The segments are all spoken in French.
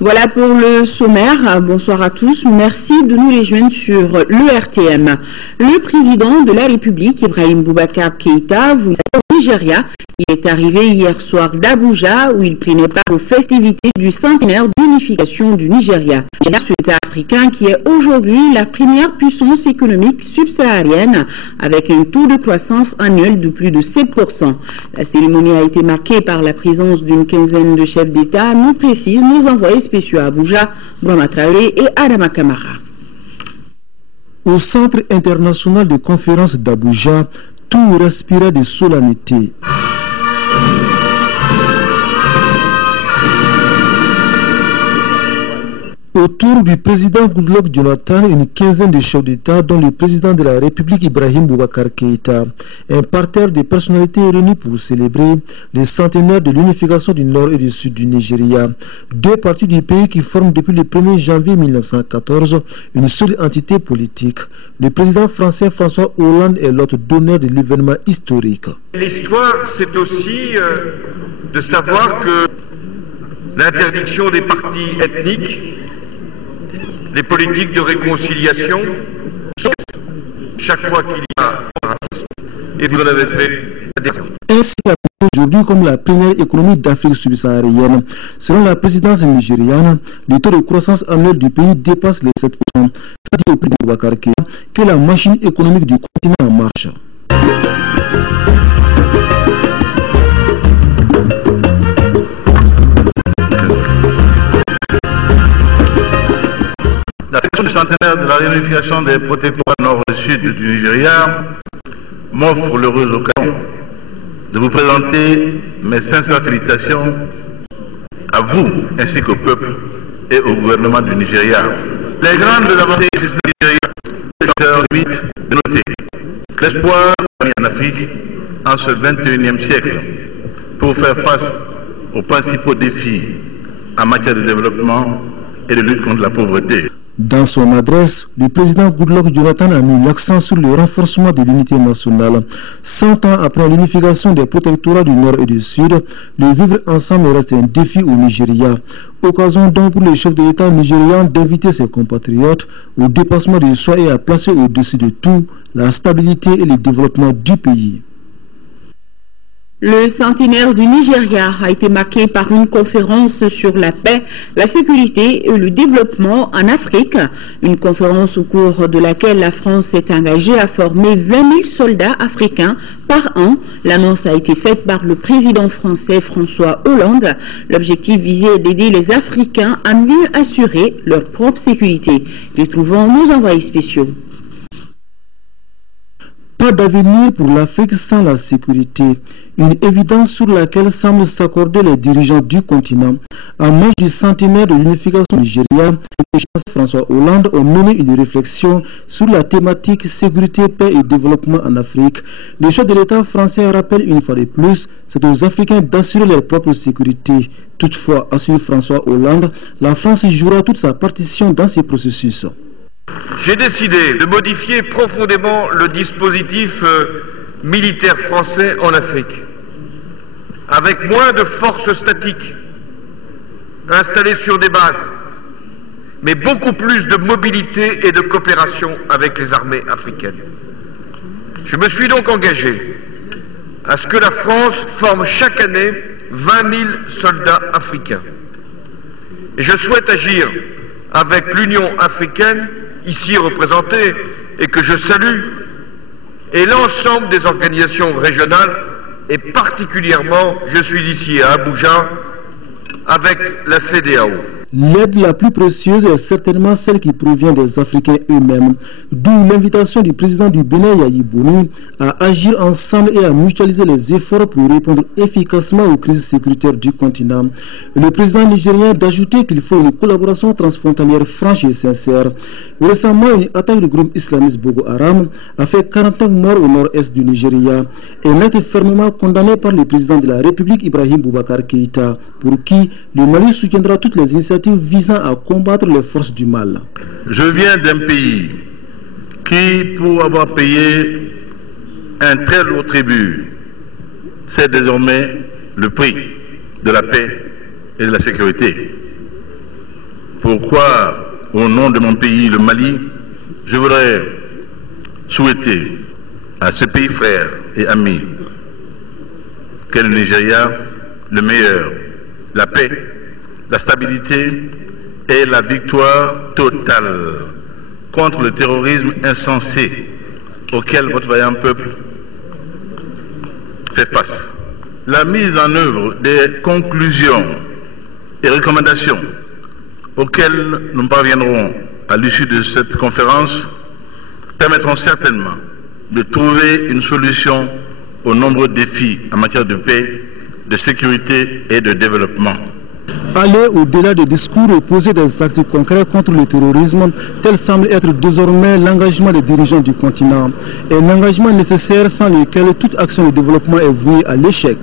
Voilà pour le sommaire. Bonsoir à tous. Merci de nous rejoindre sur l'ERTM. Le président de la République, Ibrahim Boubacar Keïta, vous le savez, au Nigeria. Il est arrivé hier soir d'Abuja où il prenait part aux festivités du centenaire d'unification du Nigeria. Ce État africain qui est aujourd'hui la première puissance économique subsaharienne avec un taux de croissance annuel de plus de 7%. La cérémonie a été marquée par la présence d'une quinzaine de chefs d'État, nous précisent nos envoyés spéciaux à Abuja, Brahma Traoré et Adama Kamara. Au Centre international de conférences d'Abuja, tout respirait de solennité. Autour du président Goodluck Jonathan, une quinzaine de chefs d'État, dont le président de la République Ibrahim Boubacar Keïta, un parterre de personnalités réunies pour célébrer le centenaire de l'unification du nord et du sud du Nigeria, deux parties du pays qui forment depuis le 1er janvier 1914 une seule entité politique. Le président français François Hollande est l'hôte d'honneur de l'événement historique. L'histoire, c'est aussi de savoir que l'interdiction des partis ethniques, les politiques de réconciliation, sauf chaque fois qu'il y a un racisme. Et vous en avez fait la déclaration. Ainsi, aujourd'hui, comme la première économie d'Afrique subsaharienne, selon la présidence nigériane, le taux de croissance annuel du pays dépasse les 7%. C'est-à-dire au prix de Boubacar Keïta que la machine économique du continent en marche. La section du centenaire de la réunification des protectorats nord et sud du Nigeria m'offre l'heureuse occasion de vous présenter mes sincères félicitations à vous ainsi qu'au peuple et au gouvernement du Nigeria. Les grandes avancées du Nigeria permettent de noter l'espoir en Afrique en ce 21e siècle pour faire face aux principaux défis en matière de développement et de lutte contre la pauvreté. Dans son adresse, le président Goodluck Jonathan a mis l'accent sur le renforcement de l'unité nationale. 100 ans après l'unification des protectorats du Nord et du Sud, le vivre ensemble reste un défi au Nigeria. Occasion donc pour le chef de l'État nigérian d'inviter ses compatriotes au dépassement de soi et à placer au-dessus de tout la stabilité et le développement du pays. Le centenaire du Nigeria a été marqué par une conférence sur la paix, la sécurité et le développement en Afrique. Une conférence au cours de laquelle la France s'est engagée à former 20 000 soldats africains par an. L'annonce a été faite par le président français François Hollande. L'objectif visé est d'aider les Africains à mieux assurer leur propre sécurité. Retrouvons nos envoyés spéciaux. Pas d'avenir pour l'Afrique sans la sécurité, une évidence sur laquelle semblent s'accorder les dirigeants du continent. En marge du centenaire de l'unification du Nigeria, François Hollande a mené une réflexion sur la thématique sécurité, paix et développement en Afrique. Le chef de l'État français rappelle une fois de plus, c'est aux Africains d'assurer leur propre sécurité. Toutefois, assure François Hollande, la France jouera toute sa partition dans ces processus. J'ai décidé de modifier profondément le dispositif militaire français en Afrique, avec moins de forces statiques installées sur des bases, mais beaucoup plus de mobilité et de coopération avec les armées africaines. Je me suis donc engagé à ce que la France forme chaque année 20 000 soldats africains. Et je souhaite agir avec l'Union africaine, ici représentée, et que je salue, et l'ensemble des organisations régionales, et particulièrement, je suis ici à Abuja, avec la CEDEAO. L'aide la plus précieuse est certainement celle qui provient des Africains eux-mêmes, d'où l'invitation du président du Bénin, Yayi Boni, à agir ensemble et à mutualiser les efforts pour répondre efficacement aux crises sécuritaires du continent. Le président nigérien d'ajouter qu'il faut une collaboration transfrontalière franche et sincère. Récemment, une attaque du groupe islamiste Boko Haram a fait 49 morts au nord-est du Nigeria. Elle a été fermement condamnée par le président de la République, Ibrahim Boubacar Keïta, pour qui le Mali soutiendra toutes les initiatives visant à combattre les forces du mal. Je viens d'un pays qui, pour avoir payé un très lourd tribut, c'est désormais le prix de la paix et de la sécurité. Pourquoi, au nom de mon pays, le Mali, je voudrais souhaiter à ce pays frère et ami qu'est le Nigeria le meilleur, la paix, la stabilité et la victoire totale contre le terrorisme insensé auquel votre vaillant peuple fait face. La mise en œuvre des conclusions et recommandations auxquelles nous parviendrons à l'issue de cette conférence permettront certainement de trouver une solution aux nombreux défis en matière de paix, de sécurité et de développement. Aller au-delà des discours et poser des actes concrets contre le terrorisme, tel semble être désormais l'engagement des dirigeants du continent. Un engagement nécessaire sans lequel toute action de développement est vouée à l'échec.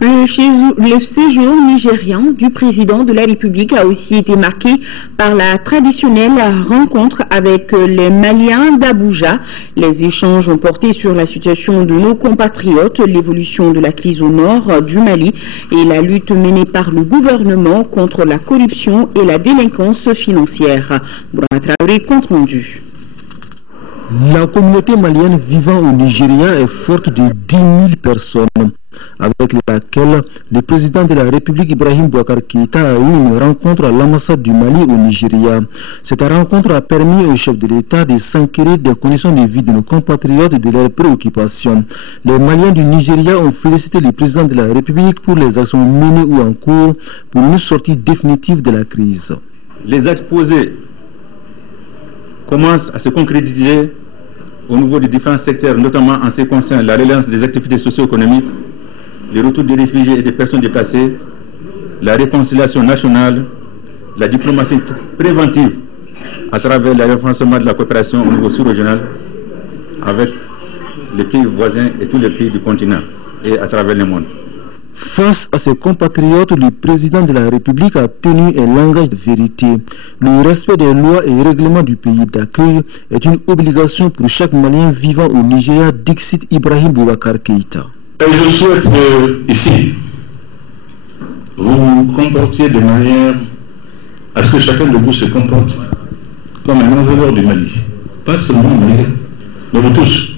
Le séjour nigérian du président de la République a aussi été marqué par la traditionnelle rencontre avec les Maliens d'Abuja. Les échanges ont porté sur la situation de nos compatriotes, l'évolution de la crise au nord du Mali et la lutte menée par le gouvernement contre la corruption et la délinquance financière. Bourama Traoré, compte rendu. La communauté malienne vivant au Nigeria est forte de 10 000 personnes, avec laquelle le président de la République Ibrahim Boubacar Keïta a eu une rencontre à l'ambassade du Mali au Nigeria. Cette rencontre a permis au chef de l'État de s'enquérir des conditions de vie de nos compatriotes et de leurs préoccupations. Les Maliens du Nigeria ont félicité le président de la République pour les actions menées ou en cours pour une sortie définitive de la crise. Les exposés commencent à se concrétiser au niveau des différents secteurs, notamment en ce qui concerne la relance des activités socio-économiques, les retours des réfugiés et des personnes déplacées, la réconciliation nationale, la diplomatie préventive à travers le renforcement de la coopération au niveau sous-régional avec les pays voisins et tous les pays du continent et à travers le monde. Face à ses compatriotes, le président de la République a tenu un langage de vérité. Le respect des lois et règlements du pays d'accueil est une obligation pour chaque Malien vivant au Nigeria, dixit Ibrahim Boubacar Keïta. Et je souhaite que, ici, vous vous comportiez de manière à ce que chacun de vous se comporte comme un ambassadeur du Mali. Pas seulement Malien, mais vous tous.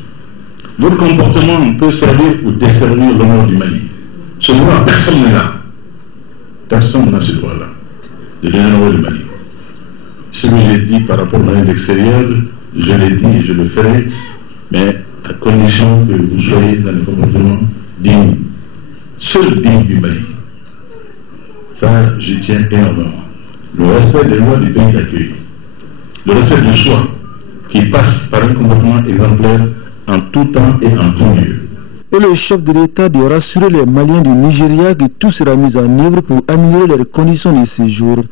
Votre comportement peut servir ou desservir l'honneur du Mali. Ce droit, personne n'est là. Personne n'a ce droit-là de déshonorer le Mali. Ce que j'ai dit par rapport au Mali extérieur, je l'ai dit et je le ferai, mais à condition que vous soyez dans le comportement digne. Seul digne du Mali. Ça, je tiens énormément. Le respect des lois du pays d'accueil. Le respect de soi qui passe par un comportement exemplaire en tout temps et en tout lieu. Et le chef de l'État de rassurer les Maliens du Nigeria que tout sera mis en œuvre pour améliorer leurs conditions de séjour.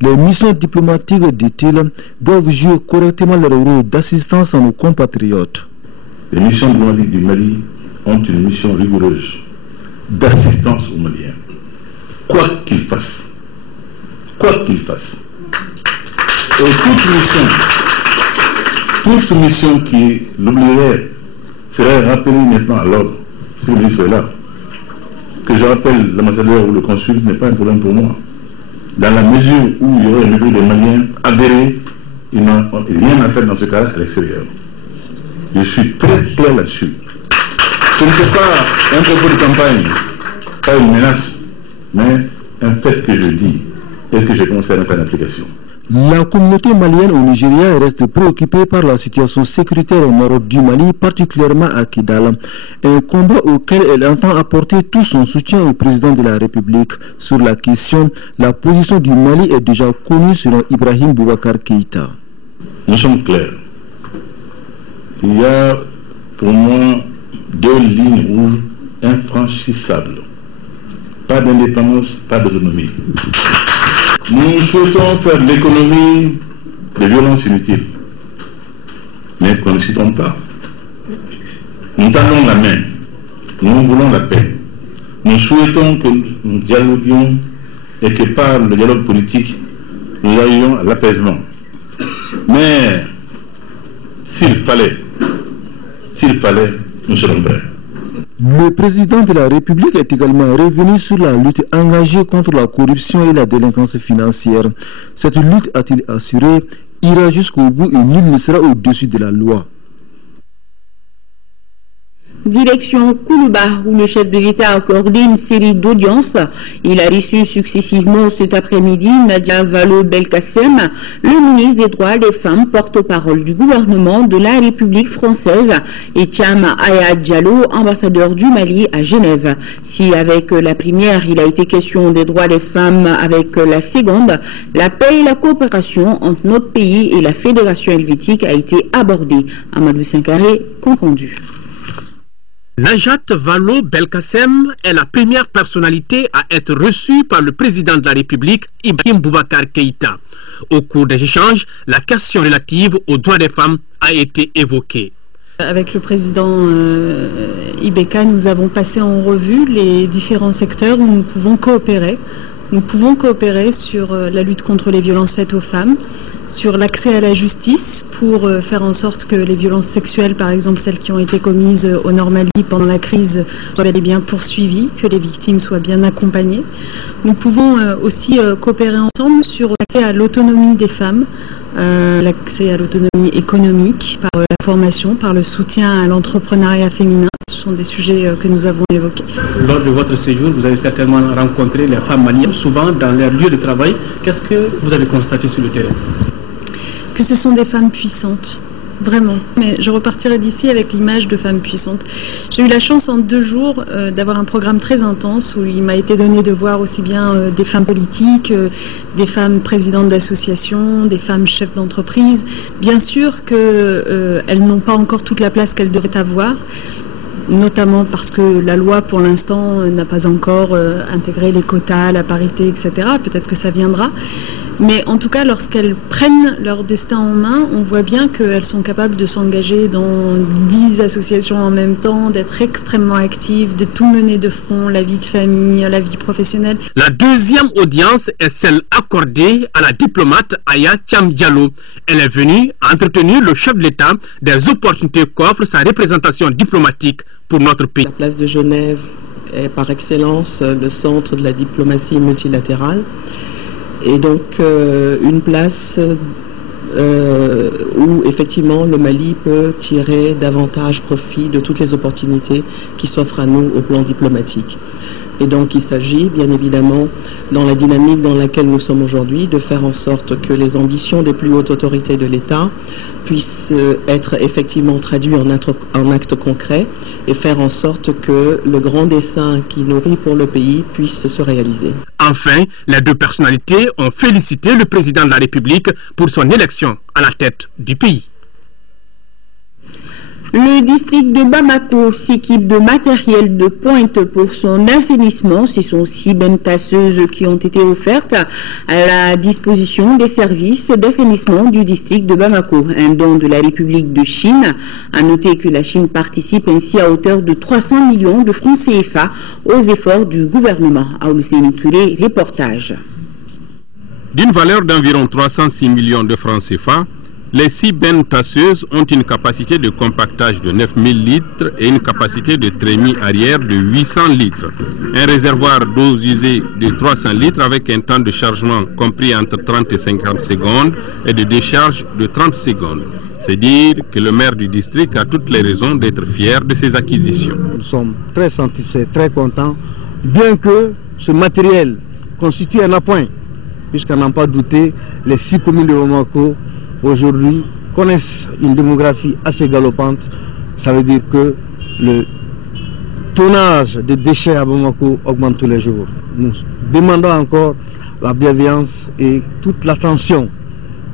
Les missions diplomatiques, dit-il, doivent jouer correctement leur rôle d'assistance à nos compatriotes. Les missions diplomatiques du Mali ont une mission rigoureuse d'assistance aux Maliens. Quoi qu'ils fassent. Quoi qu'ils fassent. Et toute mission qui l'obligerait serait rappelée maintenant à l'ordre. Si vous dites cela, que je rappelle l'ambassadeur ou le consul n'est pas un problème pour moi. Dans la mesure où il y aurait un niveau des Maliens avérés, ils n'ont rien à faire dans ce cas à l'extérieur. Je suis très clair là-dessus. Ce n'est pas un propos de campagne, pas une menace, mais un fait que je dis et que j'ai commencé à mettre en application. La communauté malienne au Nigeria reste préoccupée par la situation sécuritaire au nord du Mali, particulièrement à Kidal. Un combat auquel elle entend apporter tout son soutien au président de la République. Sur la question, la position du Mali est déjà connue selon Ibrahim Boubacar Keïta. Nous sommes clairs. Il y a pour moi 2 lignes rouges infranchissables. Pas d'indépendance, pas d'autonomie. Nous souhaitons faire de l'économie de violences inutiles. Mais qu'on ne s'y trompe pas. Nous tendons la main. Nous voulons la paix. Nous souhaitons que nous dialoguions et que par le dialogue politique, nous arrivions à l'apaisement. Mais s'il fallait, nous serons prêts. Le président de la République est également revenu sur la lutte engagée contre la corruption et la délinquance financière. Cette lutte, a-t-il assuré, ira jusqu'au bout et nul ne sera au-dessus de la loi. Direction Koulouba, où le chef de l'État a accordé une série d'audiences. Il a reçu successivement cet après-midi Nadia Vallaud-Belkacem, le ministre des Droits des Femmes, porte-parole du gouvernement de la République française, et Cham Aya Diallo, ambassadeur du Mali à Genève. Si avec la première, il a été question des droits des femmes, avec la seconde, la paix et la coopération entre notre pays et la Fédération helvétique a été abordée. Amadou Sankaré, compte rendu. Najat Vallaud-Belkacem est la première personnalité à être reçue par le président de la République, Ibrahim Boubacar Keïta. Au cours des échanges, la question relative aux droits des femmes a été évoquée. Avec le président Ibeka, nous avons passé en revue les différents secteurs où nous pouvons coopérer. Nous pouvons coopérer sur la lutte contre les violences faites aux femmes, sur l'accès à la justice pour faire en sorte que les violences sexuelles, par exemple celles qui ont été commises au Nord Mali pendant la crise, soient bel et bien poursuivies, que les victimes soient bien accompagnées. Nous pouvons aussi coopérer ensemble sur l'accès à l'autonomie des femmes, l'accès à l'autonomie économique, par la formation, par le soutien à l'entrepreneuriat féminin. Ce sont des sujets que nous avons évoqués. Lors de votre séjour, vous avez certainement rencontré les femmes maliennes, souvent dans leur lieu de travail. Qu'est-ce que vous avez constaté sur le terrain? Que ce sont des femmes puissantes, vraiment. Mais je repartirai d'ici avec l'image de femmes puissantes. J'ai eu la chance en 2 jours d'avoir un programme très intense où il m'a été donné de voir aussi bien des femmes politiques, des femmes présidentes d'associations, des femmes chefs d'entreprise. Bien sûr qu'elles n'ont pas encore toute la place qu'elles devraient avoir, notamment parce que la loi pour l'instant n'a pas encore intégré les quotas, la parité, etc. Peut-être que ça viendra. Mais en tout cas, lorsqu'elles prennent leur destin en main, on voit bien qu'elles sont capables de s'engager dans 10 associations en même temps, d'être extrêmement actives, de tout mener de front, la vie de famille, la vie professionnelle. La deuxième audience est celle accordée à la diplomate Aya Cham Diallo. Elle est venue entretenir le chef de l'État des opportunités qu'offre sa représentation diplomatique pour notre pays. La place de Genève est par excellence le centre de la diplomatie multilatérale. Et donc une place où effectivement le Mali peut tirer davantage profit de toutes les opportunités qui s'offrent à nous au plan diplomatique. Et donc il s'agit bien évidemment, dans la dynamique dans laquelle nous sommes aujourd'hui, de faire en sorte que les ambitions des plus hautes autorités de l'État puissent être effectivement traduites en actes concrets et faire en sorte que le grand dessein qui nourrit pour le pays puisse se réaliser. Enfin, les 2 personnalités ont félicité le président de la République pour son élection à la tête du pays. Le district de Bamako s'équipe de matériel de pointe pour son assainissement. Ce sont 6 bennes tasseuses qui ont été offertes à la disposition des services d'assainissement du district de Bamako. Un don de la République de Chine. À noter que la Chine participe ainsi à hauteur de 300 millions de francs CFA aux efforts du gouvernement. Aousseni Touré, reportage. D'une valeur d'environ 306 millions de francs CFA, les 6 bennes tasseuses ont une capacité de compactage de 9000 litres et une capacité de trémie arrière de 800 litres. Un réservoir d'eau usée de 300 litres avec un temps de chargement compris entre 30 et 50 secondes et de décharge de 30 secondes. C'est dire que le maire du district a toutes les raisons d'être fier de ses acquisitions. Nous sommes très satisfaits, très contents, bien que ce matériel constitue un appoint, puisqu'on n'a pas douté, les 6 communes de Bamako aujourd'hui connaissent une démographie assez galopante. Ça veut dire que le tonnage de déchets à Bamako augmente tous les jours. Nous demandons encore la bienveillance et toute l'attention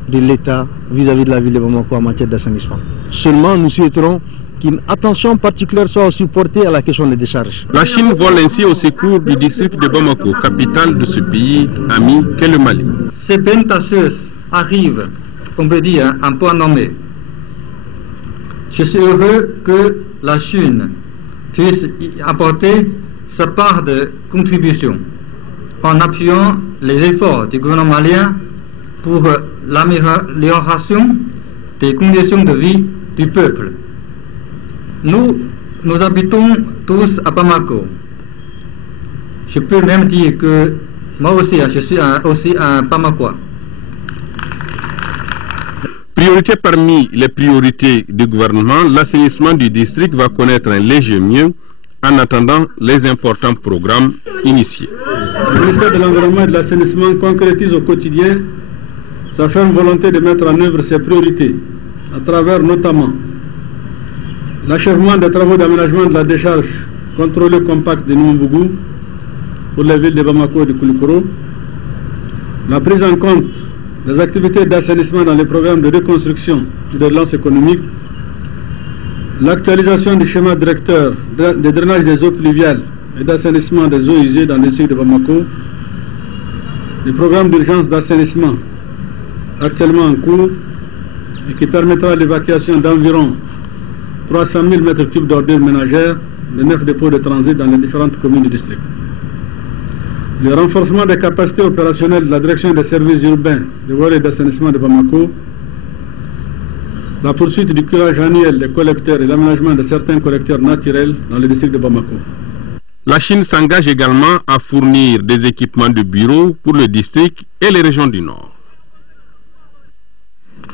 de l'État vis-à-vis de la ville de Bamako en matière d'assainissement. Seulement, nous souhaiterons qu'une attention particulière soit aussi portée à la question des décharges. La Chine vole ainsi au secours du district de Bamako, capitale de ce pays ami qu'est le Mali. Ces bennes tasseuses arrivent, on peut dire, un point nommé. Je suis heureux que la Chine puisse y apporter sa part de contribution en appuyant les efforts du gouvernement malien pour l'amélioration des conditions de vie du peuple. Nous nous habitons tous à Bamako. Je peux même dire que moi aussi, je suis aussi un Bamakois. Priorité parmi les priorités du gouvernement, l'assainissement du district va connaître un léger mieux en attendant les importants programmes initiés. Le ministère de l'Environnement et de l'Assainissement concrétise au quotidien sa ferme volonté de mettre en œuvre ses priorités, à travers notamment l'achèvement des travaux d'aménagement de la décharge contrôlée compacte de Numbougou pour les villes de Bamako et de Koulikoro, la prise en compte des activités d'assainissement dans les programmes de reconstruction et de relance économique, l'actualisation du schéma directeur de drainage des eaux pluviales et d'assainissement des eaux usées dans le district de Bamako, le programme d'urgence d'assainissement actuellement en cours et qui permettra l'évacuation d'environ 300 000 m3 d'ordures ménagères de 9 dépôts de transit dans les différentes communes du district. Le renforcement des capacités opérationnelles de la direction des services urbains de voirie et d'assainissement de Bamako, la poursuite du curage annuel des collecteurs et l'aménagement de certains collecteurs naturels dans le district de Bamako. La Chine s'engage également à fournir des équipements de bureaux pour le district et les régions du Nord.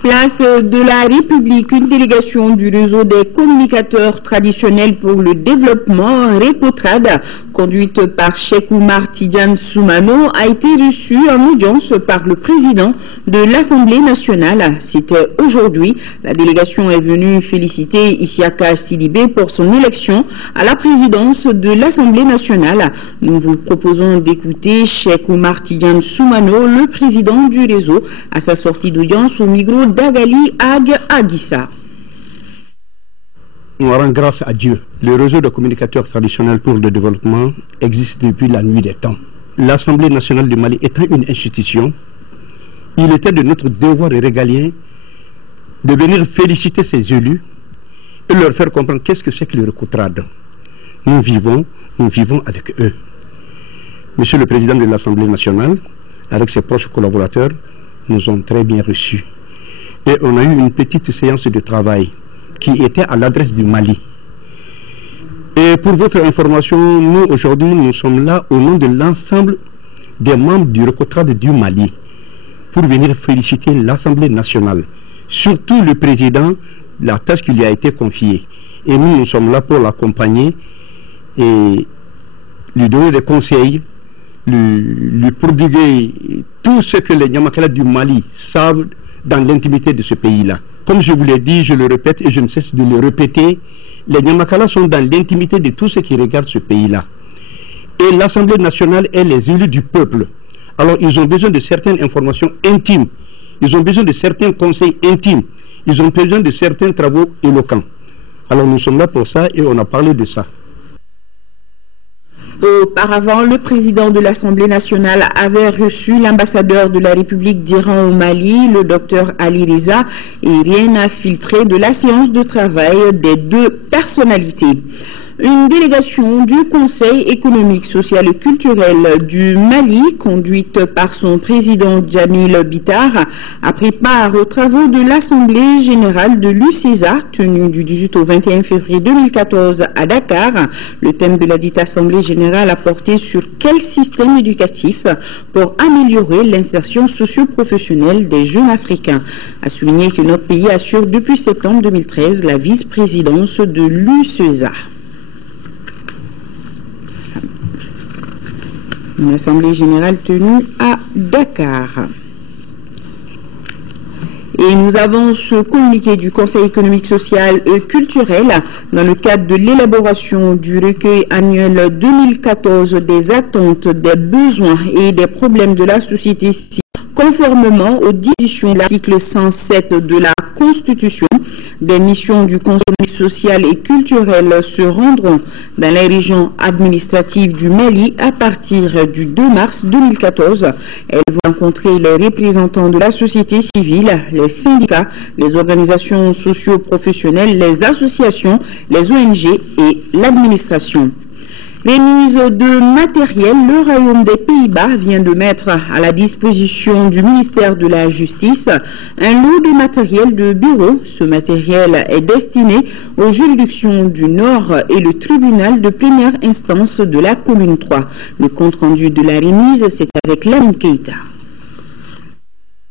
Place de la République, une délégation du réseau des communicateurs traditionnels pour le développement, Recotrad, conduite par Cheikh Oumar Tidiane Soumano, a été reçue en audience par le président de l'Assemblée nationale. C'était aujourd'hui. La délégation est venue féliciter Isiaka Sidibé pour son élection à la présidence de l'Assemblée nationale. Nous vous proposons d'écouter Cheikh Oumar Tidiane Soumano, le président du réseau, à sa sortie d'audience au micro d'Agali Ag Aguissa. On rend grâce à Dieu. Le réseau de communicateurs traditionnels pour le développement existe depuis la nuit des temps. L'Assemblée nationale du Mali étant une institution, il était de notre devoir régalien de venir féliciter ses élus et leur faire comprendre qu'est-ce que c'est que le Recotrad. Nous vivons avec eux. Monsieur le Président de l'Assemblée nationale, avec ses proches collaborateurs, nous ont très bien reçus. Et on a eu une petite séance de travail qui était à l'adresse du Mali. Et pour votre information, nous aujourd'hui, nous sommes là au nom de l'ensemble des membres du Recotrad du Mali pour venir féliciter l'Assemblée nationale, surtout le président, la tâche qui lui a été confiée. Et nous sommes là pour l'accompagner et lui donner des conseils, lui prodiguer tout ce que les Nyamakala du Mali savent dans l'intimité de ce pays-là. Comme je vous l'ai dit, je le répète et je ne cesse de le répéter, les Nyamakala sont dans l'intimité de tout ce qui regarde ce pays-là. Et l'Assemblée nationale est les élus du peuple. Alors ils ont besoin de certaines informations intimes, ils ont besoin de certains conseils intimes, ils ont besoin de certains travaux éloquents. Alors nous sommes là pour ça et on a parlé de ça. Auparavant, le président de l'Assemblée nationale avait reçu l'ambassadeur de la République d'Iran au Mali, le docteur Ali Reza, et rien n'a filtré de la séance de travail des deux personnalités. Une délégation du Conseil économique, social et culturel du Mali, conduite par son président Djamil Bitar, a pris part aux travaux de l'Assemblée générale de l'UCESA, tenue du 18 au 21 février 2014 à Dakar. Le thème de la dite Assemblée générale a porté sur quel système éducatif pour améliorer l'insertion socio-professionnelle des jeunes africains. A souligné que notre pays assure depuis septembre 2013 la vice-présidence de l'UCESA. Une assemblée générale tenue à Dakar. Et nous avons ce communiqué du Conseil économique, social et culturel dans le cadre de l'élaboration du recueil annuel 2014 des attentes, des besoins et des problèmes de la société civile, conformément aux dispositions de l'article 107 de la Constitution. Des missions du Conseil social et culturel se rendront dans les régions administratives du Mali à partir du 2 mars 2014. Elles vont rencontrer les représentants de la société civile, les syndicats, les organisations socio-professionnelles, les associations, les ONG et l'administration. Remise de matériel, le Royaume des Pays-Bas vient de mettre à la disposition du ministère de la Justice un lot de matériel de bureau. Ce matériel est destiné aux juridictions du Nord et le tribunal de première instance de la commune 3. Le compte-rendu de la remise, c'est avec Lamine Keïta.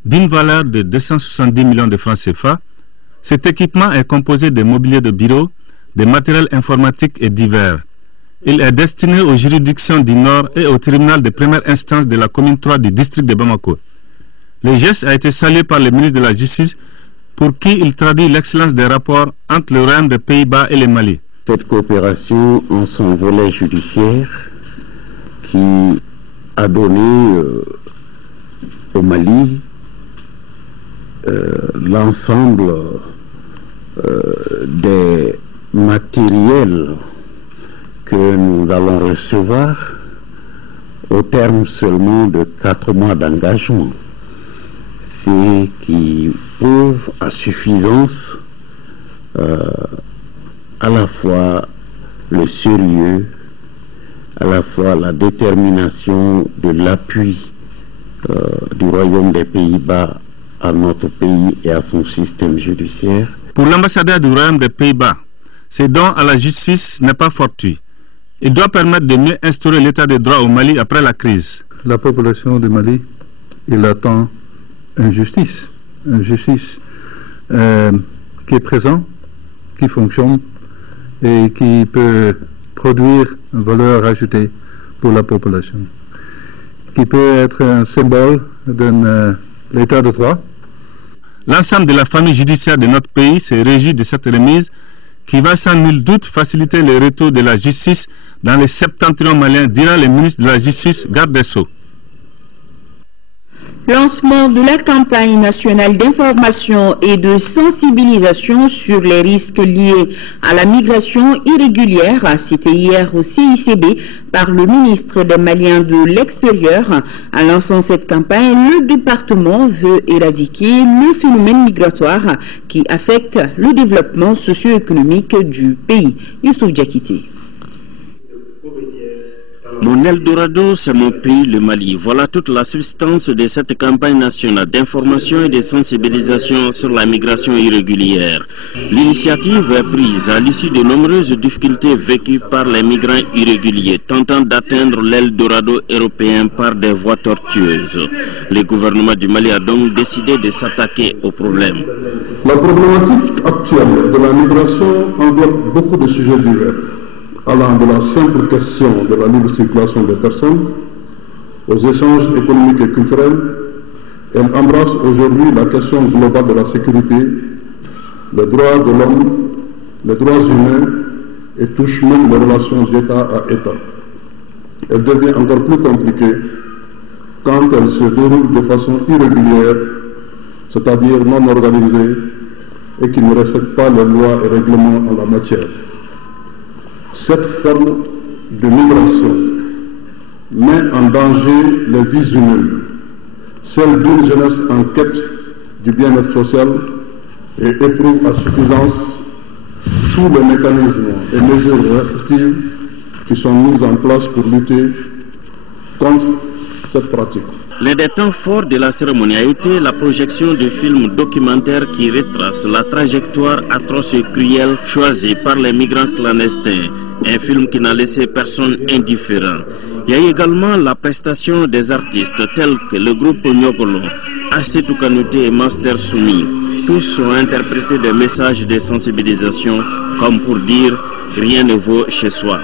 D'une valeur de 270 millions de francs CFA, cet équipement est composé de mobilier de bureau, de matériel informatique et divers. Il est destiné aux juridictions du Nord et au tribunal de première instance de la commune 3 du district de Bamako. Le geste a été salué par le ministre de la Justice, pour qui il traduit l'excellence des rapports entre le Royaume des Pays-Bas et le Mali. Cette coopération en son volet judiciaire qui a donné au Mali l'ensemble des matériels que nous allons recevoir au terme seulement de 4 mois d'engagement, fait qui prouve à suffisance à la fois le sérieux, à la fois la détermination de l'appui du Royaume des Pays-Bas à notre pays et à son système judiciaire. Pour l'ambassadeur du Royaume des Pays-Bas, ce don à la justice n'est pas fortuit. Il doit permettre de mieux instaurer l'état de droit au Mali après la crise. La population du Mali, il attend une justice qui est présente, qui fonctionne et qui peut produire une valeur ajoutée pour la population, qui peut être un symbole de l'état de droit. L'ensemble de la famille judiciaire de notre pays se réjouit de cette remise qui va sans nul doute faciliter le retour de la justice dans les septentrions maliens, dira le ministre de la Justice, garde des Sceaux. Lancement de la campagne nationale d'information et de sensibilisation sur les risques liés à la migration irrégulière, c'était hier au CICB par le ministre des Maliens de l'extérieur. En lançant cette campagne, le département veut éradiquer le phénomène migratoire qui affecte le développement socio-économique du pays. Youssouf Diakité. Mon Eldorado, c'est mon pays, le Mali. Voilà toute la substance de cette campagne nationale d'information et de sensibilisation sur la migration irrégulière. L'initiative est prise à l'issue de nombreuses difficultés vécues par les migrants irréguliers tentant d'atteindre l'Eldorado européen par des voies tortueuses. Le gouvernement du Mali a donc décidé de s'attaquer au problème. La problématique actuelle de la migration englobe beaucoup de sujets divers, allant de la simple question de la libre circulation des personnes aux échanges économiques et culturels. Elle embrasse aujourd'hui la question globale de la sécurité, les droits de l'homme, les droits humains et touche même les relations d'État à État. Elle devient encore plus compliquée quand elle se déroule de façon irrégulière, c'est-à-dire non organisée et qui ne respecte pas les lois et règlements en la matière. Cette forme de migration met en danger les vies humaines, celle d'une jeunesse en quête du bien-être social et éprouve à suffisance tous les mécanismes et mesures restrictives qui sont mises en place pour lutter contre cette pratique. L'un des temps forts de la cérémonie a été la projection du film documentaire qui retrace la trajectoire atroce et cruelle choisie par les migrants clandestins. Un film qui n'a laissé personne indifférent. Il y a également la prestation des artistes tels que le groupe Nyogolo, Assetou Kanouté et Master Soumi. Tous ont interprété des messages de sensibilisation comme pour dire « rien ne vaut chez soi ».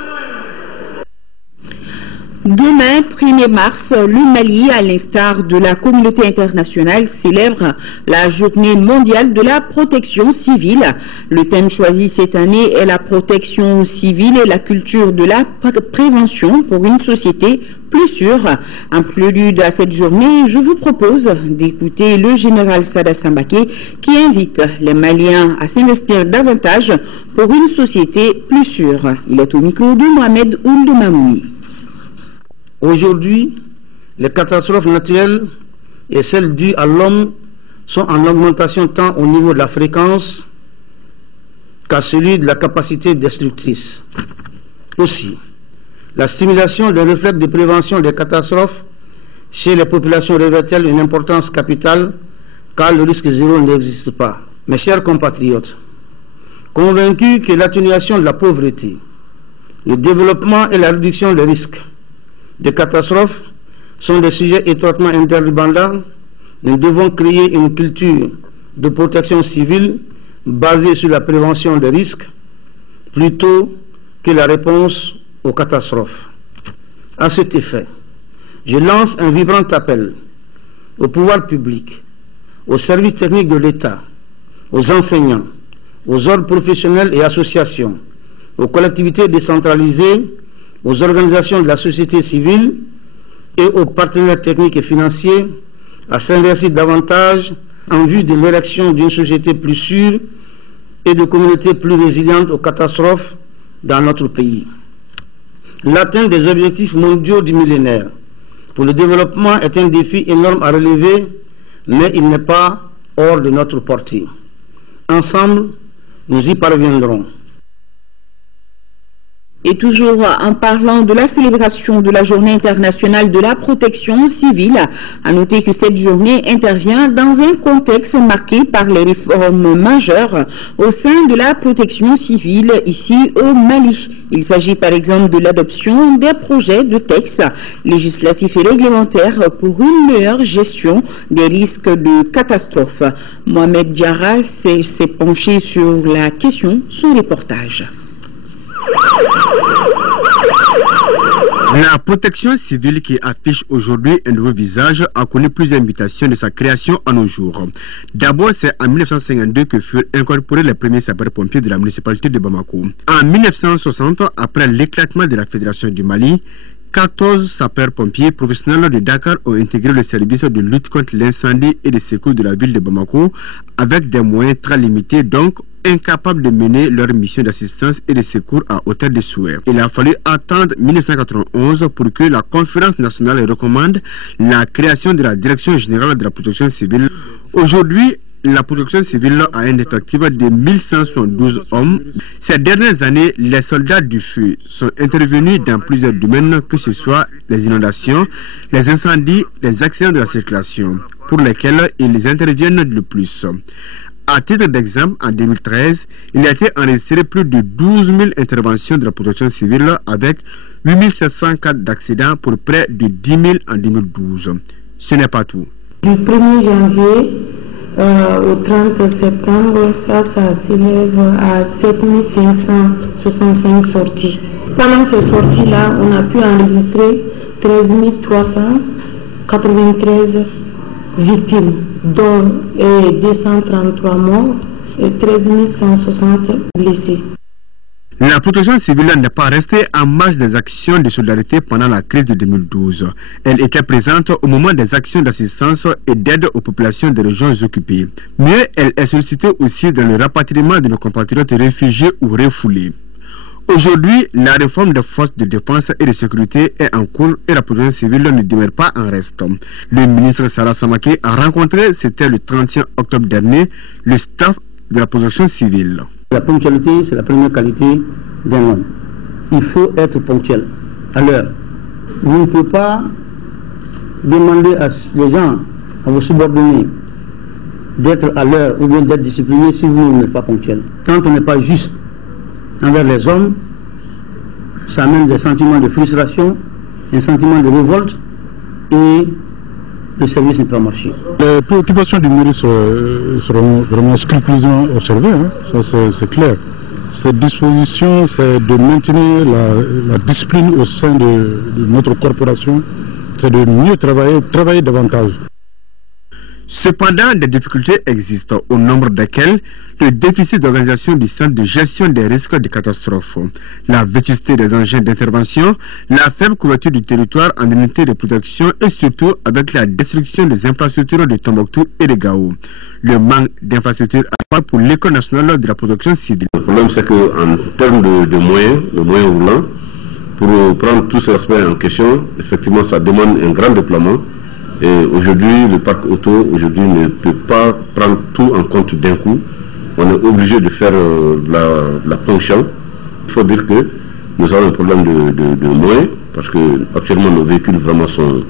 Demain, 1er mars, le Mali, à l'instar de la communauté internationale, célèbre la journée mondiale de la protection civile. Le thème choisi cette année est la protection civile et la culture de la prévention pour une société plus sûre. En prélude à cette journée, je vous propose d'écouter le général Sada Sambake qui invite les Maliens à s'investir davantage pour une société plus sûre. Il est au micro de Mohamed Ould Mamouni. Aujourd'hui, les catastrophes naturelles et celles dues à l'homme sont en augmentation tant au niveau de la fréquence qu'à celui de la capacité destructrice. Aussi, La stimulation des réflexes de prévention des catastrophes chez les populations revêt-elle une importance capitale car le risque zéro n'existe pas. Mes chers compatriotes, convaincus que l'atténuation de la pauvreté, le développement et la réduction des risques de catastrophes sont des sujets étroitement interdépendants, nous devons créer une culture de protection civile basée sur la prévention des risques plutôt que la réponse aux catastrophes. À cet effet, je lance un vibrant appel au pouvoir public, aux services techniques de l'État, aux enseignants, aux ordres professionnels et associations, aux collectivités décentralisées, aux organisations de la société civile et aux partenaires techniques et financiers à s'investir davantage en vue de l'érection d'une société plus sûre et de communautés plus résilientes aux catastrophes dans notre pays. L'atteinte des objectifs mondiaux du millénaire pour le développement est un défi énorme à relever, mais il n'est pas hors de notre portée. Ensemble, nous y parviendrons. Et toujours en parlant de la célébration de la Journée internationale de la protection civile, à noter que cette journée intervient dans un contexte marqué par les réformes majeures au sein de la protection civile ici au Mali. Il s'agit par exemple de l'adoption des projets de textes législatifs et réglementaires pour une meilleure gestion des risques de catastrophe. Mohamed Diarra s'est penché sur la question, son reportage. La protection civile qui affiche aujourd'hui un nouveau visage a connu plusieurs invitations de sa création à nos jours. D'abord, c'est en 1952 que furent incorporés les premiers sapeurs-pompiers de la municipalité de Bamako. En 1960, après l'éclatement de la Fédération du Mali, 14 sapeurs-pompiers professionnels de Dakar ont intégré le service de lutte contre l'incendie et de secours de la ville de Bamako avec des moyens très limités, donc incapables de mener leur mission d'assistance et de secours à hauteur de souhait. Il a fallu attendre 1991 pour que la conférence nationale recommande la création de la Direction générale de la protection civile. Aujourd'hui, la protection civile a un effectif de 1172 hommes. Ces dernières années, les soldats du feu sont intervenus dans plusieurs domaines, que ce soit les inondations, les incendies, les accidents de la circulation, pour lesquels ils interviennent le plus. À titre d'exemple, en 2013, il a été enregistré plus de 12 000 interventions de la protection civile avec 8 700 cas d'accidents pour près de 10 000 en 2012. Ce n'est pas tout. Du 1er janvier au 30 septembre, ça s'élève à 7565 sorties. Pendant ces sorties-là, on a pu enregistrer 13 393 victimes, dont 233 morts et 13 160 blessés. La protection civile n'est pas restée en marge des actions de solidarité pendant la crise de 2012. Elle était présente au moment des actions d'assistance et d'aide aux populations des régions occupées. Mais elle est sollicitée aussi dans le rapatriement de nos compatriotes réfugiés ou refoulés. Aujourd'hui, la réforme des forces de défense et de sécurité est en cours et la protection civile ne demeure pas en reste. Le ministre Sarah Samake a rencontré, c'était le 31 octobre dernier, le staff de la protection civile. La ponctualité, c'est la première qualité d'un homme. Il faut être ponctuel, à l'heure. Vous ne pouvez pas demander à les gens, à vos subordonnés, d'être à l'heure ou bien d'être disciplinés si vous n'êtes pas ponctuel. Quand on n'est pas juste envers les hommes, ça amène des sentiments de frustration, un sentiment de révolte et le service n'est pas marché. Les préoccupations du ministre seront vraiment scrupuleusement observées, hein. Ça c'est clair. Cette disposition, c'est de maintenir la discipline au sein de notre corporation, c'est de mieux travailler davantage. Cependant, des difficultés existent, au nombre desquelles le déficit d'organisation du centre de gestion des risques de catastrophes, la vétusté des engins d'intervention, la faible couverture du territoire en unité de protection et surtout avec la destruction des infrastructures de Tombouctou et de Gao. Le manque d'infrastructures pour l'École nationale de la protection civile. Le problème, c'est qu'en termes de moyens roulants, pour prendre tous ces aspects en question, effectivement, ça demande un grand déploiement. Et aujourd'hui, le parc auto ne peut pas prendre tout en compte d'un coup. On est obligé de faire la ponction. Il faut dire que nous avons un problème de moyens, parce que actuellement nos véhicules vraiment sont...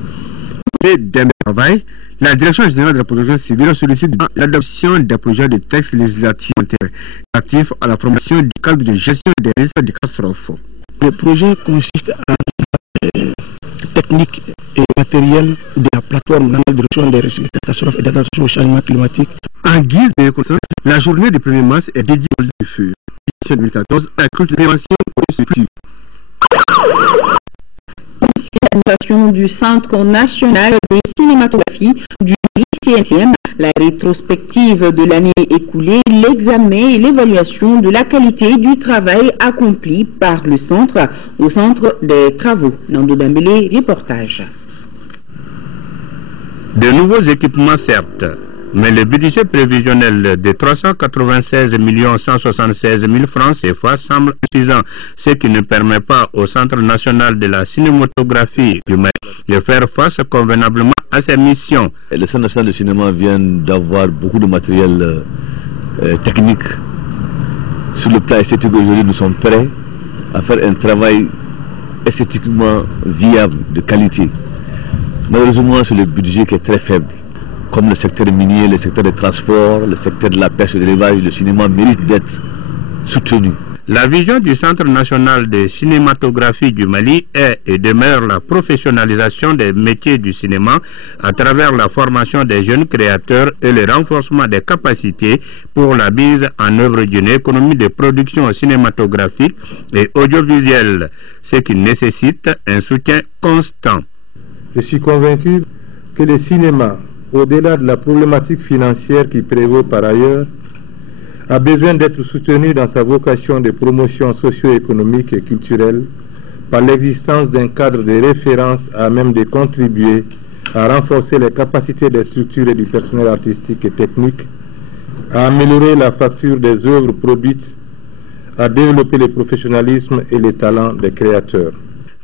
D'un travail, la Direction générale de la protection civile sollicite l'adoption des projets de textes législatifs relatifs à la formation du cadre de gestion des risques de catastrophes. Le projet consiste à technique et matériel de la plateforme nationale de gestion des risques de catastrophes et d'adaptation au changement climatique. En guise de reconnaissance, la journée du 1er mars est dédiée au du feu. L'édition 2014 inclut la prévention positive. L'administration du Centre national de cinématographie du CNCM, la rétrospective de l'année écoulée, l'examen et l'évaluation de la qualité du travail accompli par le centre au centre des travaux. Nando Dambélé, reportage. De nouveaux équipements certes, mais le budget prévisionnel de 396 176 000 francs CFA semble insuffisant, ce qui ne permet pas au Centre national de la cinématographie du Mali de faire face convenablement à ses missions. Le Centre national de cinéma vient d'avoir beaucoup de matériel technique. Sur le plan esthétique, aujourd'hui, nous sommes prêts à faire un travail esthétiquement viable, de qualité. Malheureusement, c'est le budget qui est très faible. Comme le secteur minier, le secteur des transports, le secteur de la pêche et de l'élevage, le cinéma mérite d'être soutenu. La vision du Centre national de cinématographie du Mali est et demeure la professionnalisation des métiers du cinéma à travers la formation des jeunes créateurs et le renforcement des capacités pour la mise en œuvre d'une économie de production cinématographique et audiovisuelle, ce qui nécessite un soutien constant. Je suis convaincu que le cinéma, au-delà de la problématique financière qui prévaut par ailleurs, a besoin d'être soutenu dans sa vocation de promotion socio-économique et culturelle par l'existence d'un cadre de référence à même de contribuer à renforcer les capacités des structures et du personnel artistique et technique, à améliorer la facture des œuvres produites, à développer le professionnalisme et les talents des créateurs.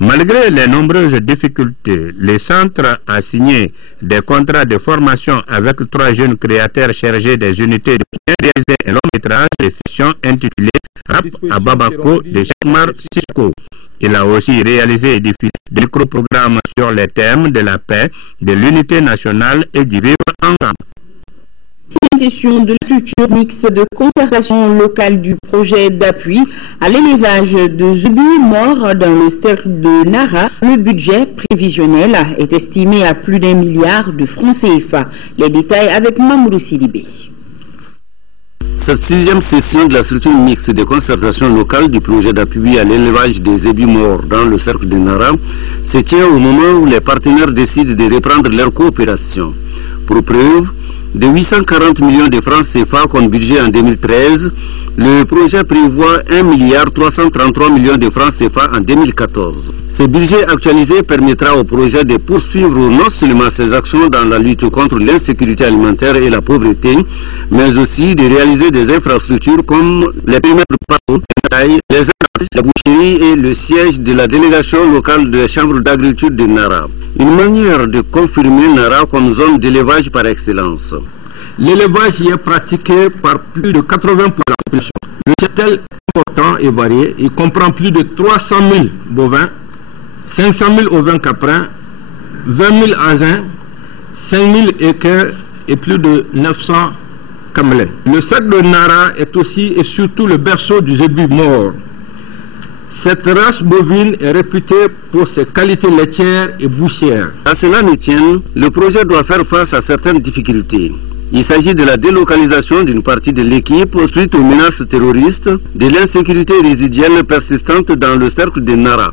Malgré les nombreuses difficultés, le centre a signé des contrats de formation avec 3 jeunes créateurs chargés des unités de réaliser un long métrage de fiction intitulé Rap à Bamako de Cheikmar Sisco. Il a aussi réalisé et diffusé des micro-programmes sur les thèmes de la paix, de l'unité nationale et du vivre ensemble. C'est une session de la structure mixte de concertation locale du projet d'appui à l'élevage de zébus morts dans le cercle de Nara. Le budget prévisionnel est estimé à plus d'1 milliard de francs CFA. Les détails avec Mamoudou Sidibé. Cette 6e session de la structure mixte de concertation locale du projet d'appui à l'élevage des zébus morts dans le cercle de Nara se tient au moment où les partenaires décident de reprendre leur coopération. Pour preuve, de 840 millions de francs CFA comme budget en 2013, le projet prévoit 1 333 millions de francs CFA en 2014. Ce budget actualisé permettra au projet de poursuivre non seulement ses actions dans la lutte contre l'insécurité alimentaire et la pauvreté, mais aussi de réaliser des infrastructures comme les périmètres de passeaux, les artistes, la boucherie et le siège de la délégation locale de la Chambre d'agriculture de Nara. Une manière de confirmer Nara comme zone d'élevage par excellence. L'élevage y est pratiqué par plus de 80% de la population. Le cheptel est important et varié. Il comprend plus de 300 000 bovins, 500 000 ovins caprins, 20 000 asins, 5 000 équins et plus de 900 camelins. Le cercle de Nara est aussi et surtout le berceau du zébu mort. Cette race bovine est réputée pour ses qualités laitières et bouchières. À cela ne tienne, le projet doit faire face à certaines difficultés. Il s'agit de la délocalisation d'une partie de l'équipe suite aux menaces terroristes, de l'insécurité résiduelle persistante dans le cercle de Nara.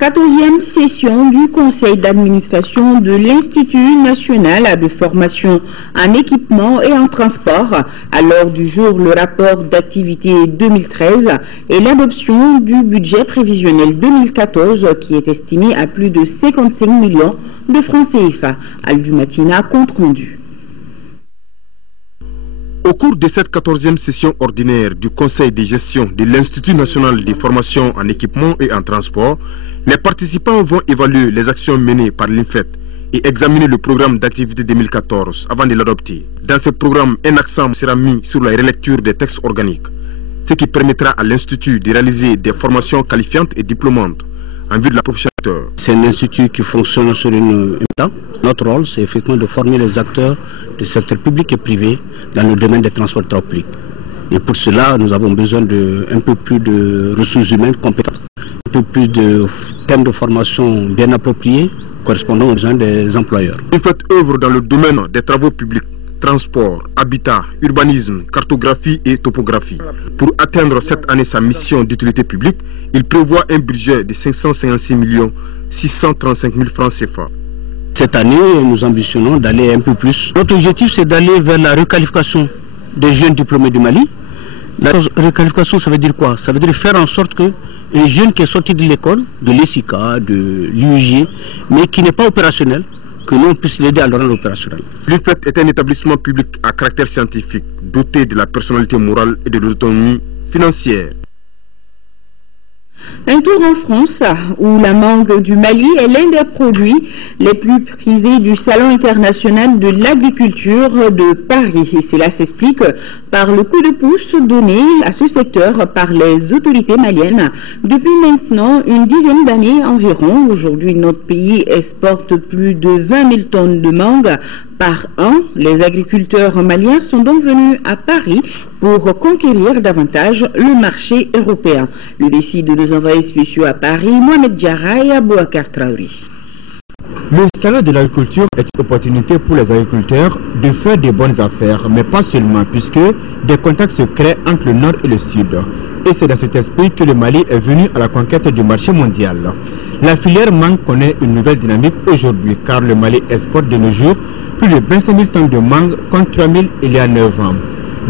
14e session du conseil d'administration de l'Institut national de formation en équipement et en transport. À l'ordre du jour, le rapport d'activité 2013 et l'adoption du budget prévisionnel 2014 qui est estimé à plus de 55 millions de francs CFA. Aldu Matina, compte rendu. Au cours de cette 14e session ordinaire du Conseil de gestion de l'Institut national de formation en équipement et en transport, les participants vont évaluer les actions menées par l'INFET et examiner le programme d'activité 2014 avant de l'adopter. Dans ce programme, un accent sera mis sur la relecture des textes organiques. ce qui permettra à l'Institut de réaliser des formations qualifiantes et diplômantes en vue de la profession d'acteur. C'est un institut qui fonctionne sur une temps. Notre rôle, c'est effectivement de former les acteurs du secteur public et privé dans le domaine des transports publics. Et pour cela, nous avons besoin d'un peu plus de ressources humaines compétentes, un peu plus de thèmes de formation bien appropriés, correspondant aux besoins des employeurs. Vous faites œuvre dans le domaine des travaux publics, transport, habitat, urbanisme, cartographie et topographie. Pour atteindre cette année sa mission d'utilité publique, il prévoit un budget de 556 635 000 francs CFA. Cette année, nous ambitionnons d'aller un peu plus. Notre objectif, c'est d'aller vers la requalification des jeunes diplômés du Mali. La requalification, ça veut dire quoi? Ça veut dire faire en sorte que un jeune qui est sorti de l'école, de l'ESICA, de l'UG, mais qui n'est pas opérationnel, que l'on puisse l'aider à le rendre opérationnel. L'IFET est un établissement public à caractère scientifique, doté de la personnalité morale et de l'autonomie financière. Un tour en France, où la mangue du Mali est l'un des produits les plus prisés du Salon international de l'agriculture de Paris. Et cela s'explique par le coup de pouce donné à ce secteur par les autorités maliennes depuis maintenant une dizaine d'années environ. Aujourd'hui, notre pays exporte plus de 20 000 tonnes de mangue par an. Les agriculteurs maliens sont donc venus à Paris pour conquérir davantage le marché européen. Le défi de nos envoyés spéciaux à Paris, Mohamed Diarra et Abouakar Traouri. Le salon de l'agriculture est une opportunité pour les agriculteurs de faire des bonnes affaires, mais pas seulement, puisque des contacts se créent entre le nord et le sud. Et c'est dans cet esprit que le Mali est venu à la conquête du marché mondial. La filière mangue connaît une nouvelle dynamique aujourd'hui, car le Mali exporte de nos jours plus de 25 000 tonnes de mangue contre 3 000 il y a 9 ans.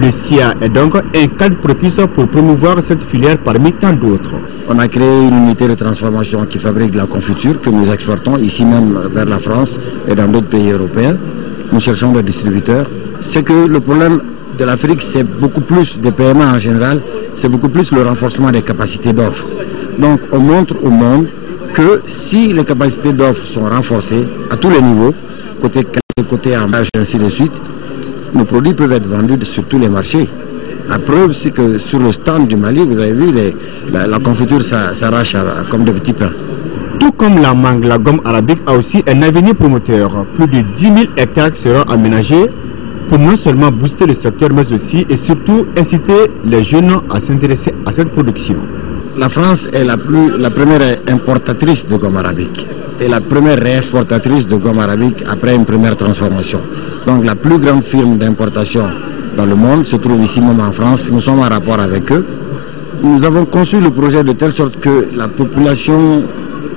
Le SIA est donc un cadre propice pour promouvoir cette filière parmi tant d'autres. On a créé une unité de transformation qui fabrique de la confiture que nous exportons ici même vers la France et dans d'autres pays européens. Nous cherchons des distributeurs. C'est que le problème de l'Afrique, c'est beaucoup plus des PME en général, c'est beaucoup plus le renforcement des capacités d'offres. Donc on montre au monde que si les capacités d'offres sont renforcées à tous les niveaux, côté qualité, côté emballage, ainsi de suite, nos produits peuvent être vendus sur tous les marchés. La preuve, c'est que sur le stand du Mali, vous avez vu, la confiture s'arrache comme de petits pains. Tout comme la mangue, la gomme arabique a aussi un avenir promoteur. Plus de 10 000 hectares seront aménagés pour non seulement booster le secteur, mais aussi et surtout inciter les jeunes à s'intéresser à cette production. La France est la première importatrice de gomme arabique et la première réexportatrice de gomme arabique après une première transformation. Donc la plus grande firme d'importation dans le monde se trouve ici même en France. Nous sommes en rapport avec eux. Nous avons conçu le projet de telle sorte que la population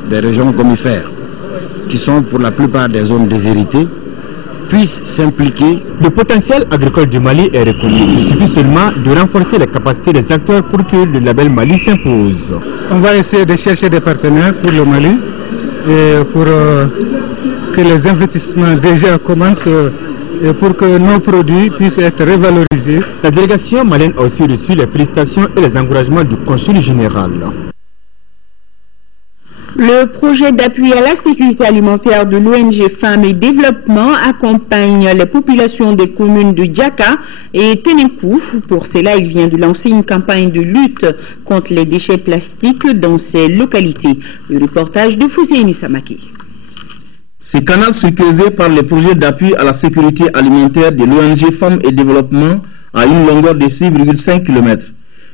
des régions gomifères, qui sont pour la plupart des zones déshéritées, puisse s'impliquer. Le potentiel agricole du Mali est reconnu. Il suffit seulement de renforcer les capacités des acteurs pour que le label Mali s'impose. On va essayer de chercher des partenaires pour le Mali et pour que les investissements déjà commencent et pour que nos produits puissent être revalorisés. La délégation malienne a aussi reçu les félicitations et les encouragements du consul général. Le projet d'appui à la sécurité alimentaire de l'ONG Femmes et Développement accompagne les populations des communes de Djaka et Tenenkou. Pour cela, il vient de lancer une campagne de lutte contre les déchets plastiques dans ces localités. Le reportage de Fousséini Samaki. Ces canaux sont creusés par le projet d'appui à la sécurité alimentaire de l'ONG Femmes et Développement à une longueur de 6,5 km.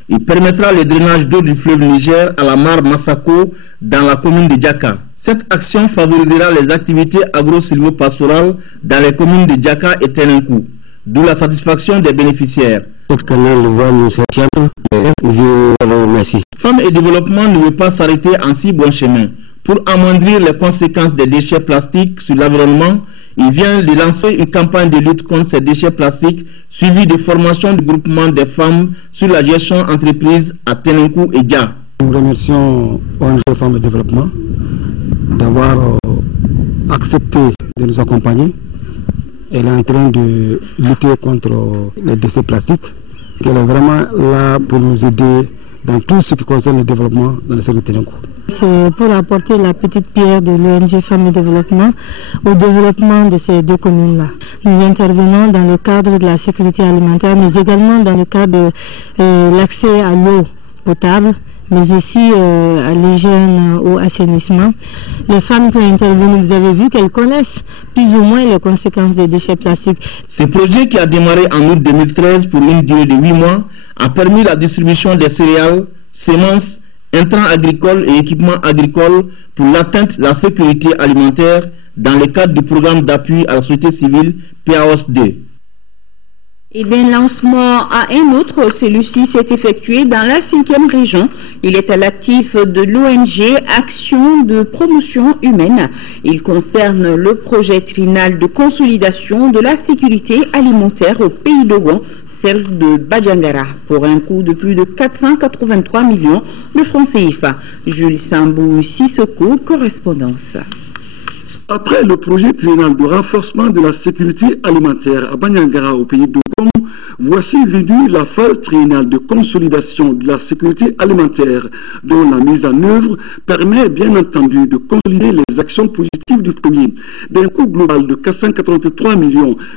Il permettra le drainage d'eau du fleuve Niger à la mare Massako dans la commune de Djaka. Cette action favorisera les activités agro-silvopastorales dans les communes de Djaka et Tenenkou, d'où la satisfaction des bénéficiaires. Cette canal va nous servir. Merci. Femmes et Développement ne veut pas s'arrêter en si bon chemin. Pour amoindrir les conséquences des déchets plastiques sur l'environnement, il vient de lancer une campagne de lutte contre ces déchets plastiques, suivie de formation du groupement des femmes sur la gestion entreprise à Tenenkou et Dja. Nous remercions ONG Femmes et Développement d'avoir accepté de nous accompagner. Elle est en train de lutter contre les déchets plastiques. Elle est vraiment là pour nous aider dans tout ce qui concerne le développement dans le secteur de Tenenkou. C'est pour apporter la petite pierre de l'ONG Femmes et Développement au développement de ces deux communes-là. nous intervenons dans le cadre de la sécurité alimentaire, mais également dans le cadre de l'accès à l'eau potable, mais aussi à l'hygiène ou assainissement. Les femmes qui ont intervenu, vous avez vu qu'elles connaissent plus ou moins les conséquences des déchets plastiques. Ce projet qui a démarré en août 2013 pour une durée de 8 mois a permis la distribution des céréales, semences, intrants agricoles et équipements agricoles pour l'atteinte de la sécurité alimentaire dans le cadre du programme d'appui à la société civile PAOS-2. Et d'un lancement à un autre, celui-ci s'est effectué dans la 5e région. Il est à l'actif de l'ONG Action de promotion humaine. Il concerne le projet trinal de consolidation de la sécurité alimentaire au pays d'Ogon, celle de Badjangara, pour un coût de plus de 483 millions de francs CFA. Jules Sambou Sissoko, correspondance. Après le projet trinal de renforcement de la sécurité alimentaire à Banyangara au pays d'Ogon, voici venue la phase triennale de consolidation de la sécurité alimentaire, dont la mise en œuvre permet bien entendu de consolider les actions positives du premier, d'un coût global de 483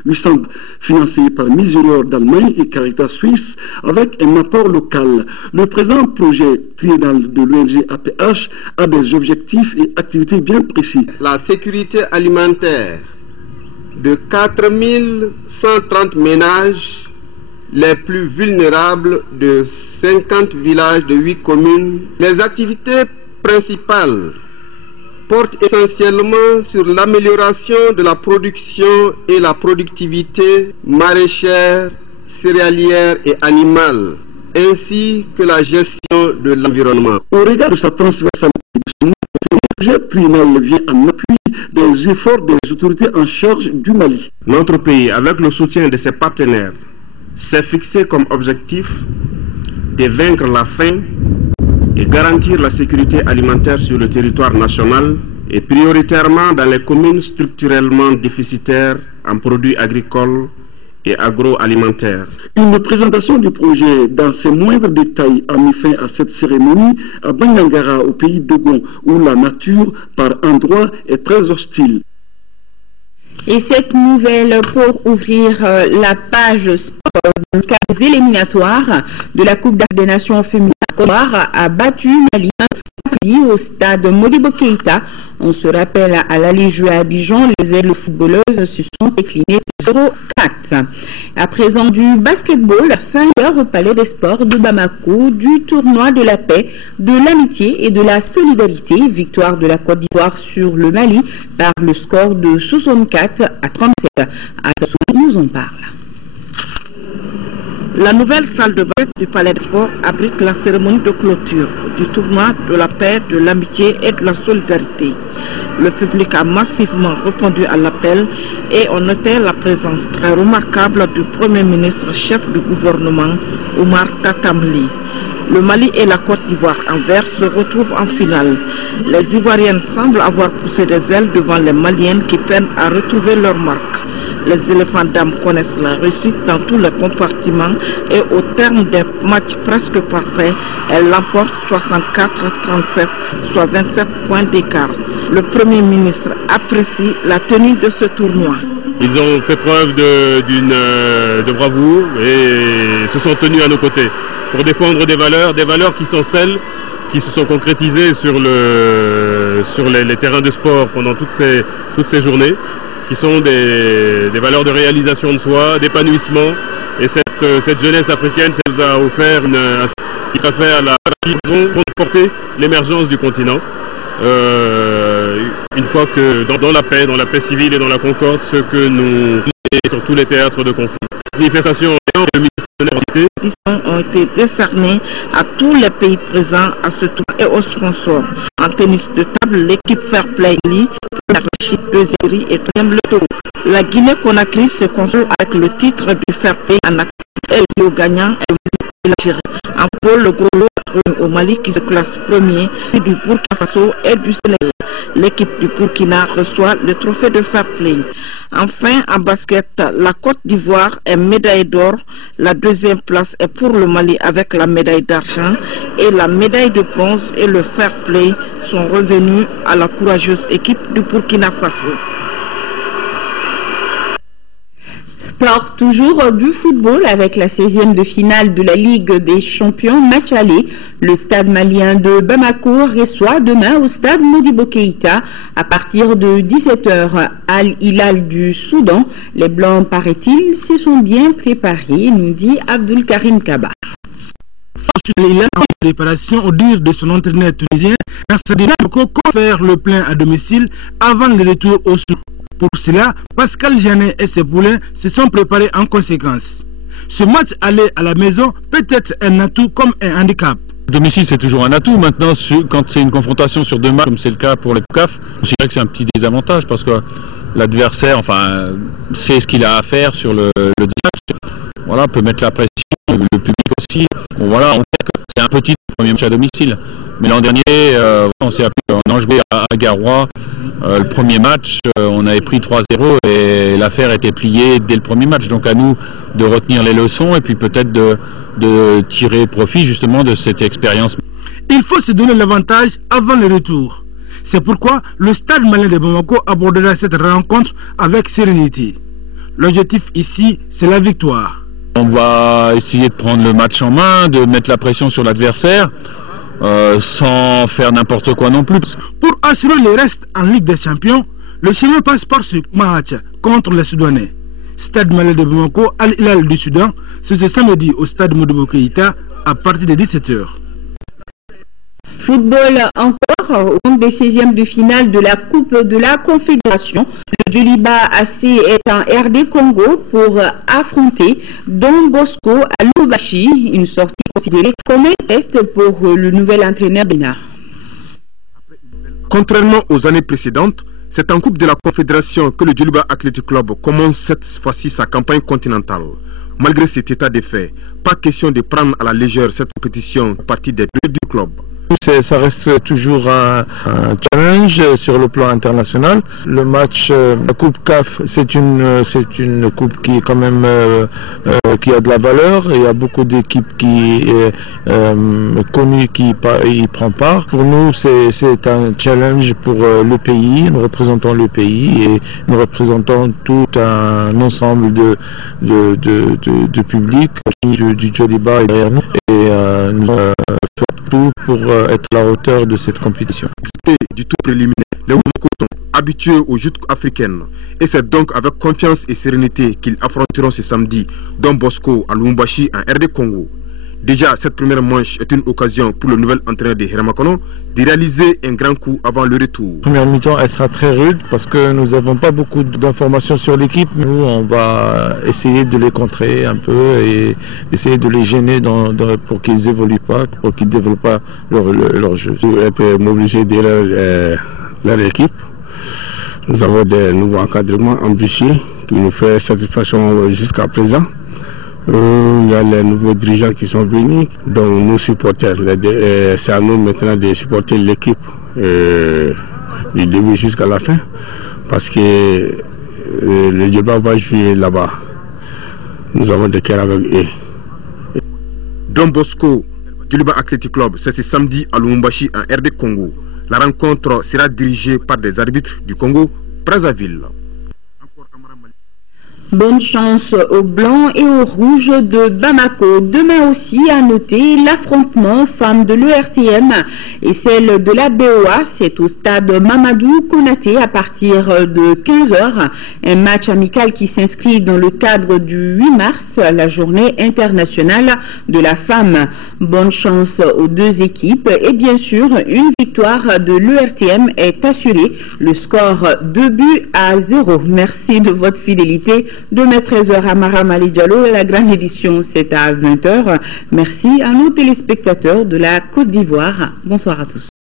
800 financé par Miserior d'Allemagne et Caritas Suisse avec un apport local. Le présent projet triennal de l'ONG APH a des objectifs et activités bien précis. La sécurité alimentaire de 4130 ménages les plus vulnérables de 50 villages de 8 communes. Les activités principales portent essentiellement sur l'amélioration de la production et la productivité maraîchère, céréalière et animale, ainsi que la gestion de l'environnement. Au regard de sa transversalité, le projet trinal vient en appui des efforts des autorités en charge du Mali. Notre pays, avec le soutien de ses partenaires, s'est fixé comme objectif de vaincre la faim et garantir la sécurité alimentaire sur le territoire national et prioritairement dans les communes structurellement déficitaires en produits agricoles et agroalimentaires. Une présentation du projet dans ses moindres détails a mis fin à cette cérémonie à Banyangara au pays d'Ogon où la nature par endroits est très hostile. Et cette nouvelle pour ouvrir la page sport dans le cadre des éliminatoires de la Coupe des Nations féminines, Côte d'Ivoire a battu Mali au stade Modibo Keïta. On se rappelle à l'aller jouer à Abidjan, les ailes footballeuses se sont déclinées 0-4. À présent du basketball, fin d'heure au Palais des Sports de Bamako, du tournoi de la paix, de l'amitié et de la solidarité. Victoire de la Côte d'Ivoire sur le Mali par le score de 64 à 37. Assouni nous en parle. La nouvelle salle de basket du Palais des Sports abrite la cérémonie de clôture du tournoi de la paix, de l'amitié et de la solidarité. Le public a massivement répondu à l'appel et on notait la présence très remarquable du Premier ministre chef du gouvernement, Oumar Tatamli. Le Mali et la Côte d'Ivoire en vert se retrouvent en finale. Les Ivoiriennes semblent avoir poussé des ailes devant les Maliennes qui peinent à retrouver leur marque. Les éléphants dames connaissent la réussite dans tous les compartiments et au terme d'un match presque parfait, elles l'emportent 64-37, soit 27 points d'écart. Le Premier ministre apprécie la tenue de ce tournoi. Ils ont fait preuve de bravoure et se sont tenus à nos côtés pour défendre des valeurs qui sont celles qui se sont concrétisées sur les terrains de sport pendant toutes ces journées, qui sont des valeurs de réalisation de soi, d'épanouissement. Et cette jeunesse africaine, ça nous a offert tout à fait à la raison pour porter l'émergence du continent. Une fois que dans la paix civile et dans la concorde, ce que nous sur tous les théâtres de conflit. Manifestation ont été décernés à tous les pays présents à ce tour et aux sponsors. En tennis de table, l'équipe Fair Play première deuxième et troisième le tour. La Guinée-Conakry se console avec le titre du Fair Play en activité et au gagnant est l'Algérie. En pôle, le gros lot au Mali qui se classe premier, du Burkina Faso et du Sénégal. L'équipe du Burkina reçoit le trophée de Fair Play. Enfin, en basket, la Côte d'Ivoire est médaille d'or. La deuxième place est pour le Mali avec la médaille d'argent et la médaille de bronze et le Fair Play sont revenus à la courageuse équipe du Burkina Faso. Sport, toujours du football avec la 16e de finale de la Ligue des Champions, match aller. Le stade malien de Bamako reçoit demain au stade Modibo Keïta à partir de 17h Al Hilal du Soudan. Les Blancs, paraît-il, s'y sont bien préparés, nous dit Abdul Karim Kaba. Il a en préparation au dire de son entraîneur tunisien, Bamako faire le plein à domicile avant le retour au Soudan. Pour cela, Pascal Janet et ses poulains se sont préparés en conséquence. Ce match aller à la maison peut être un atout comme un handicap. Domicile, c'est toujours un atout. Maintenant, quand c'est une confrontation sur 2 matchs, comme c'est le cas pour les CAF, je dirais que c'est un petit désavantage parce que l'adversaire, sait ce qu'il a à faire sur le match. Voilà, peut mettre la pression, le public aussi. Bon, voilà, on sait que c'est un petit premier match à domicile. Mais l'an dernier, on s'est appelé, on a joué à Garoua. Le premier match, on avait pris 3-0 et l'affaire était pliée dès le premier match. Donc à nous de retenir les leçons et puis peut-être de tirer profit justement de cette expérience. Il faut se donner l'avantage avant le retour. C'est pourquoi le stade malien de Bamako abordera cette rencontre avec sérénité. L'objectif ici, c'est la victoire. On va essayer de prendre le match en main, de mettre la pression sur l'adversaire. Sans faire n'importe quoi non plus. Pour assurer le reste en Ligue des Champions, le chemin passe par ce match contre les Soudanais. Stade malien de Bamako, Al Hilal du Soudan, c'est ce samedi au stade Modibo Keïta à partir de 17h. Football encore, au compte des 16e de finale de la Coupe de la Confédération. Le Djoliba AC est en RD Congo pour affronter Don Bosco à Lubumbashi, une sortie considérée comme un test pour le nouvel entraîneur Bénard. Contrairement aux années précédentes, c'est en Coupe de la Confédération que le Djoliba Athletic Club commence cette fois-ci sa campagne continentale. Malgré cet état de fait, pas question de prendre à la légère cette compétition partie des deux du club. Ça reste toujours un challenge sur le plan international. Le match, la Coupe CAF, c'est une coupe qui est quand même qui a de la valeur. Il y a beaucoup d'équipes qui connues qui y prennent part. Pour nous, c'est un challenge pour le pays. Nous représentons le pays et nous représentons tout un ensemble de public du Djoliba derrière nous. Et nous faisons tout pour être à la hauteur de cette compétition. Du tout préliminaire, les Woumako sont habitués aux joutes africaines et c'est donc avec confiance et sérénité qu'ils affronteront ce samedi Don Bosco à Lubumbashi en RD Congo. Déjà, cette première manche est une occasion pour le nouvel entraîneur de Hiramakono de réaliser un grand coup avant le retour. La première mi-temps, elle sera très rude parce que nous n'avons pas beaucoup d'informations sur l'équipe. Nous, on va essayer de les contrer un peu et essayer de les gêner pour qu'ils évoluent pas, pour qu'ils ne développent pas leur jeu. Pour être mobilisés de leur équipe, nous avons des nouveaux encadrements ambitieux qui nous font satisfaction jusqu'à présent. Il y a les nouveaux dirigeants qui sont venus, donc nous supporters. C'est à nous maintenant de supporter l'équipe du début jusqu'à la fin, parce que le Djoliba va jouer là-bas. Nous avons des cœurs avec eux. Don Bosco, Djoliba Athletic Club, c'est ce samedi à Lubumbashi en RD Congo. La rencontre sera dirigée par des arbitres du Congo, Brazzaville. Bonne chance aux Blancs et aux Rouges de Bamako. Demain aussi, à noter l'affrontement femmes de l'ERTM et celle de la BOA. C'est au stade Mamadou Konaté à partir de 15h. Un match amical qui s'inscrit dans le cadre du 8 mars, la journée internationale de la femme. Bonne chance aux deux équipes et bien sûr, une victoire de l'ERTM est assurée. Le score 2-0. Merci de votre fidélité. Demain 13h à Maramali Diallo et la grande édition c'est à 20h. Merci à nos téléspectateurs de la Côte d'Ivoire. Bonsoir à tous.